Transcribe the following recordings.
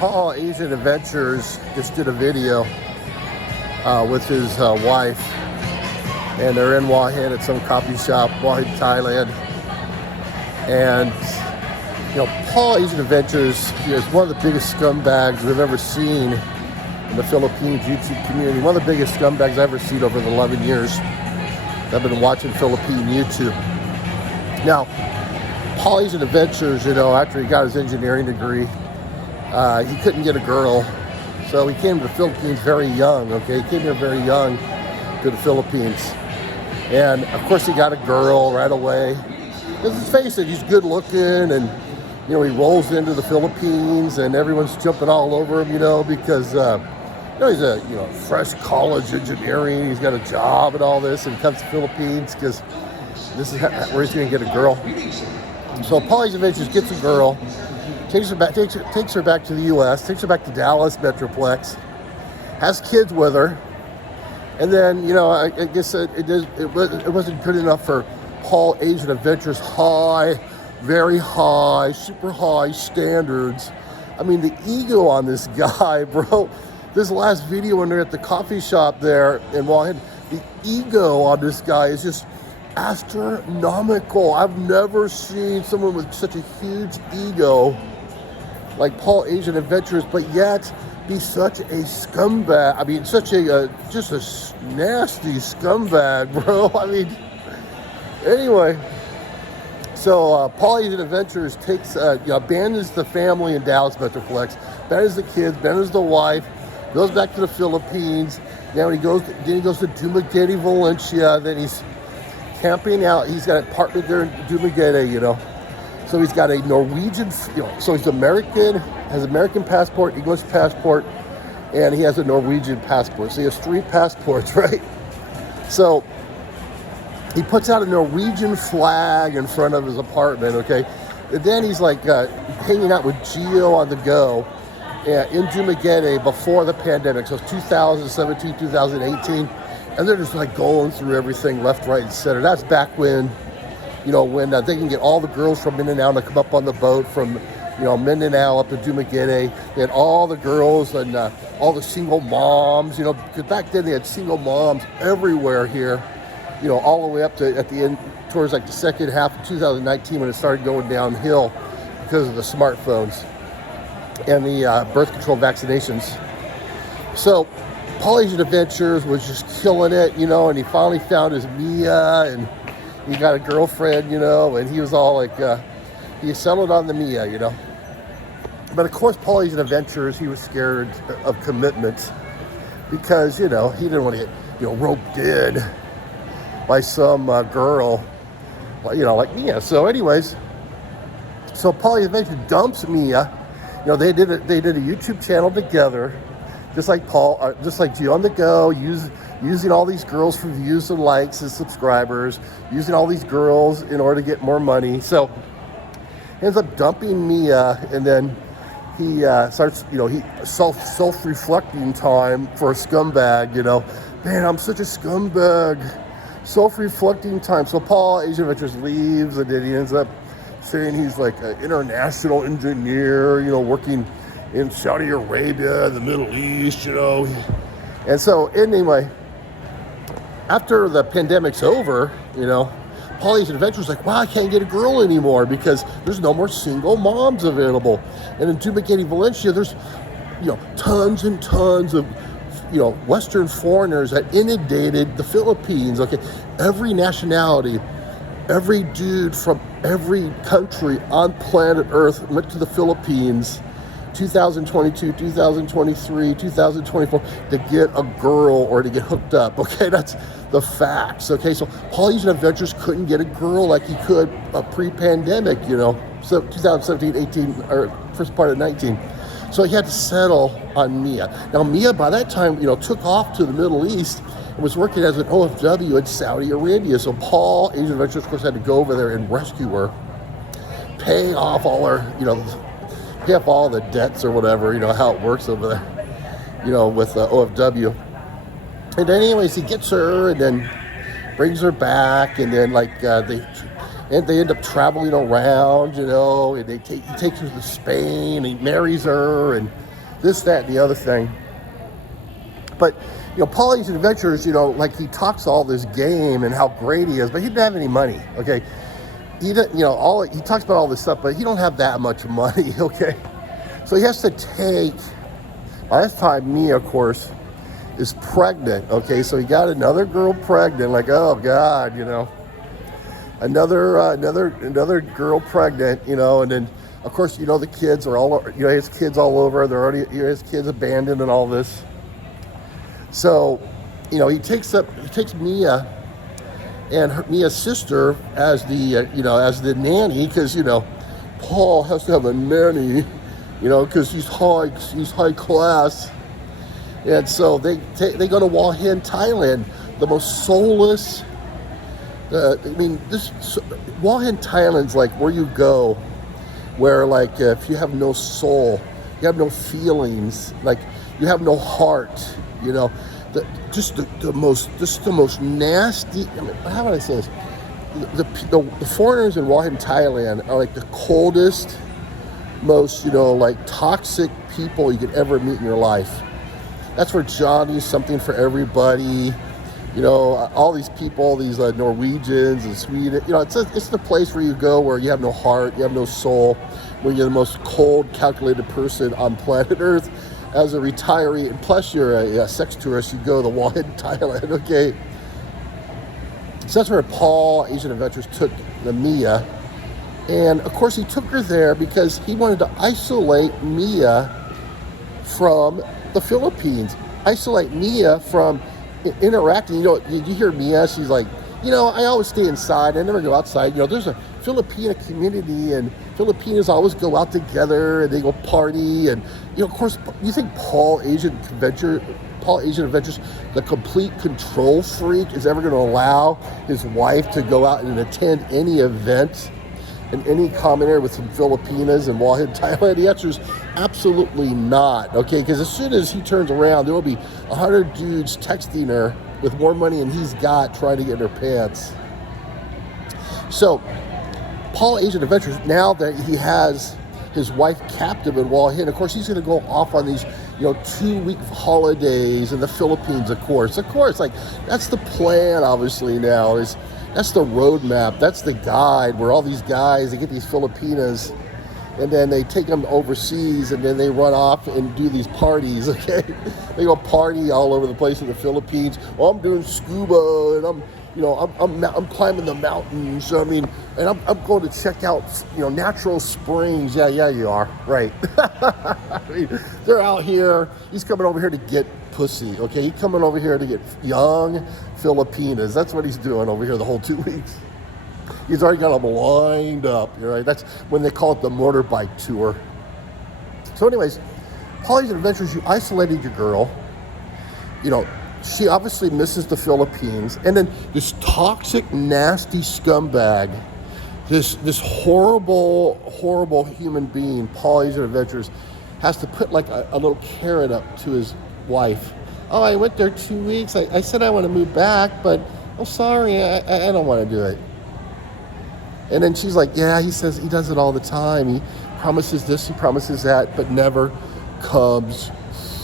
Paul Asian Adventures just did a video with his wife, and they're in Hua Hin at some coffee shop, Hua Hin, Thailand. And Paul Asian Adventures is one of the biggest scumbags we've ever seen in the Philippines YouTube community. One of the biggest scumbags I've ever seen over the 11 years I've been watching Philippine YouTube. Now, Paul Asian Adventures, after he got his engineering degree, he couldn't get a girl, so he came to the Philippines very young, okay? He came here very young to the Philippines. And, of course, he got a girl right away. Because let's face it, he's good looking, and, he rolls into the Philippines, and everyone's jumping all over him, because, he's a, fresh college engineering, he's got a job and all this, and he comes to the Philippines because this is where he's going to get a girl. So Paul Asian Adventures gets a girl, takes her back to the U.S., takes her back to Dallas Metroplex, has kids with her, and then I guess it wasn't good enough for Paul Asian Adventures very high, super high standards. I mean, the ego on this guy, bro. This last video when they're at the coffee shop there in Hua Hin, the ego on this guy is just astronomical. I've never seen someone with such a huge ego like Paul Asian Adventures, but yet be such a scumbag. I mean, such just a nasty scumbag, bro. I mean, anyway. So Paul Asian Adventures abandons the family in Dallas Metroplex, abandons the kids, abandons the wife, goes back to the Philippines. Now he goes to Dumaguete, Valencia. Then he's camping out. He's got an apartment there in Dumaguete, So he's got a Norwegian, so he's American, has American passport, English passport, and he has a Norwegian passport. So he has 3 passports, right? So he puts out a Norwegian flag in front of his apartment, okay? And then he's like hanging out with Gio on the go in Dumaguete before the pandemic. So it's 2017, 2018. And they're just like going through everything left, right, and center. That's back when, when they can get all the girls from Mindanao to come up on the boat from, Mindanao up to Dumaguete. They had all the girls and all the single moms, because back then they had single moms everywhere here. All the way up to at the end, towards like the second half of 2019 when it started going downhill because of the smartphones and the birth control vaccinations. So Paul Asian Adventures was just killing it, and he finally found his Mia, and he got a girlfriend, and he was all like, he settled on the Mia, But of course, Paul Asian Adventures, he was scared of commitment because, he didn't want to get, roped in by some girl, like Mia. So anyways, so Paul Asian Adventures dumps Mia. They did a YouTube channel together, just like Gio on the go, using all these girls for views and likes and subscribers, using all these girls in order to get more money. So he ends up dumping Mia, and then he starts, he self-reflecting time for a scumbag, Man, I'm such a scumbag. Self-reflecting time. So Paul Asian Adventures leaves, and then he ends up saying he's like an international engineer, working in Saudi Arabia, the Middle East, And so anyway, after the pandemic's over, Paul Asian Adventures like, wow, I can't get a girl anymore because there's no more single moms available. And in Dumaguete, Valencia, there's, tons and tons of Western foreigners that inundated the Philippines, okay? Every nationality, every dude from every country on planet Earth went to the Philippines 2022, 2023, 2024 to get a girl or to get hooked up, okay? That's the facts, okay? So Paul Asian Adventures couldn't get a girl like he could pre-pandemic, so 2017, 18, or first part of 19. So he had to settle on Mia. Now, Mia, by that time, took off to the Middle East and was working as an OFW in Saudi Arabia. So Paul Asian Adventures, of course, had to go over there and rescue her, pay off all her, pay off all the debts or whatever, how it works over there, with OFW. And then anyways, he gets her and then brings her back, and then they end up traveling around, and he takes her to Spain, and he marries her, and this, that, and the other thing. But, Paul Asian Adventures, like he talks all this game and how great he is, but he didn't have any money, okay? He didn't, he talks about all this stuff, but he don't have that much money, okay? So he has to take, by this time, Mia, of course, is pregnant, okay? So he got another girl pregnant, like, oh God, another girl pregnant, and then, of course, the kids are all, his kids all over. They're already, his kids abandoned and all this. So, he takes Mia and Mia's sister as the nanny, because Paul has to have a nanny, because he's high class. And so they go to Hua Hin, Thailand, the most soulless. Hua Hin, Thailand's like where you go, where like if you have no soul, you have no feelings, like you have no heart, the most nasty. How would I say this? The foreigners in Hua Hin, Thailand are like the coldest, most like toxic people you could ever meet in your life. That's where Johnny's something for everybody. All these people, these Norwegians and Sweden. It's the place where you go where you have no heart, you have no soul, where you're the most cold, calculated person on planet Earth. As a retiree, and plus you're a sex tourist, you go to Hua Hin, Thailand, okay? So that's where Paul Asian Adventures took the Mia. And of course he took her there because he wanted to isolate Mia from the Philippines. Isolate Mia from interacting. You hear Mia, she's like, I always stay inside. I never go outside. There's a Filipina community, and Filipinos always go out together and they go party. And, of course, you think Paul Asian Adventures, the complete control freak, is ever going to allow his wife to go out and attend any event and any commenter with some Filipinas in Hua Hin, Thailand? The answer is absolutely not, okay? Because as soon as he turns around, there will be 100 dudes texting her with more money than he's got, trying to get in her pants. So, Paul Asian Adventures, now that he has his wife captive in Hua Hin, of course, he's going to go off on these, 2-week holidays in the Philippines, of course. Like, that's the plan, obviously, now, that's the roadmap. That's the guide where all these guys, they get these Filipinas and then they take them overseas and then they run off and do these parties, okay? They go party all over the place in the Philippines. Well, I'm doing scuba and I'm climbing the mountains. And I'm going to check out, natural springs. Yeah, you are. Right. They're out here. He's coming over here to get pussy, okay? He's coming over here to get young Filipinas. That's what he's doing over here the whole 2 weeks. He's already got them lined up, right? That's when they call it the motorbike tour. So anyways, Paul Asian Adventures, you isolated your girl. She obviously misses the Philippines. And then this toxic, nasty scumbag, this horrible human being, Paul Asian Adventures, has to put like a little carrot up to his wife. Oh, I went there 2 weeks. I said I want to move back, but I'm sorry, I don't want to do it. And then she's like, yeah, he says he does it all the time. He promises this, he promises that, but never comes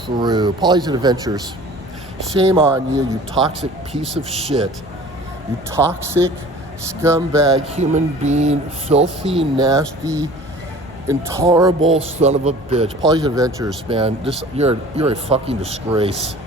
through. Paul Asian Adventures, shame on you, you toxic piece of shit. You toxic, scumbag, human being, filthy, nasty, intolerable son of a bitch. Paul Asian Adventures, man, you're a fucking disgrace.